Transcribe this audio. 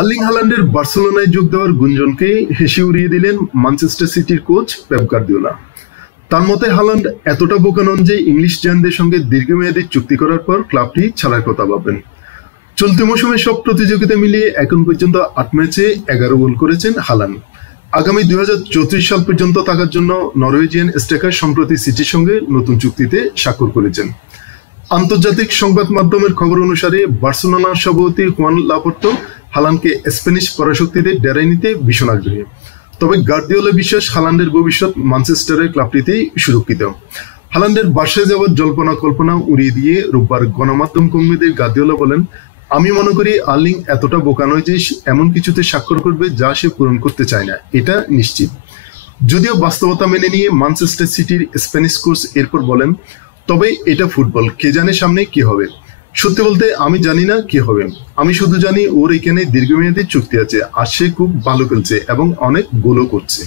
Erling হাল্যান্ডের বার্সেলোনায় যোগ দেওয়ার গুঞ্জনকে হেসে উড়িয়ে দিলেন ম্যানচেস্টার সিটির কোচ পেপ গার্দিওলা। তার মতে হাল্যান্ড এতটা বোকা নন যে ইংলিশ জায়ান্টদের সঙ্গে দীর্ঘমেয়াদী চুক্তি করার পর ক্লাবটি ছাড়ার কথা ভাববেন। চলতি মৌসুমে সব প্রতিযোগিতা মিলিয়ে এখন পর্যন্ত ৮ ম্যাচে ১১ গোল করেছেন হাল্যান্ড। আগামী ২০৩৪ সাল পর্যন্ত থাকার জন্য নরওয়েজিয়ান স্ট্রাইকার সম্প্রতি সিটির সঙ্গে নতুন চুক্তিতে স্বাক্ষর করেছেন। আন্তর্জাতিক সংবাদ মাধ্যমের খবর অনুসারে বার্সেলোনার সভাপতি হুয়ান লাপোর্তা হাল্যান্ডকে স্প্যানিশ পরাশক্তিদের ডেরায় নিতে ভীষণ আগ্রহী। তবে গার্দিওলা বিশ্বাস হাল্যান্ডের ভবিষ্যৎ ম্যানচেস্টারের ক্লাবটিতেই সুরক্ষিত। হাল্যান্ডের বাসায় যাওয়ার জল্পনা কল্পনা উড়িয়ে দিয়ে রোববার গণমাধ্যম কর্মীদের গার্দিওলা বলেন, আমি মনে করি আর্লিং এতটা বোকা নয় যে এমন কিছুতে স্বাক্ষর করবে যা সে পূরণ করতে চায় না, এটা নিশ্চিত। যদিও বাস্তবতা মেনে নিয়ে ম্যানচেস্টার সিটির স্প্যানিশ কোচ এরপর বলেন, তবে এটা ফুটবল, কে জানে সামনে কি হবে। সত্যি বলতে আমি জানি না কি হবে। আমি শুধু জানি ওর এখানে দীর্ঘমেয়াদী চুক্তি আছে আর সে খুব ভালো খেলছে এবং অনেক গোলও করছে।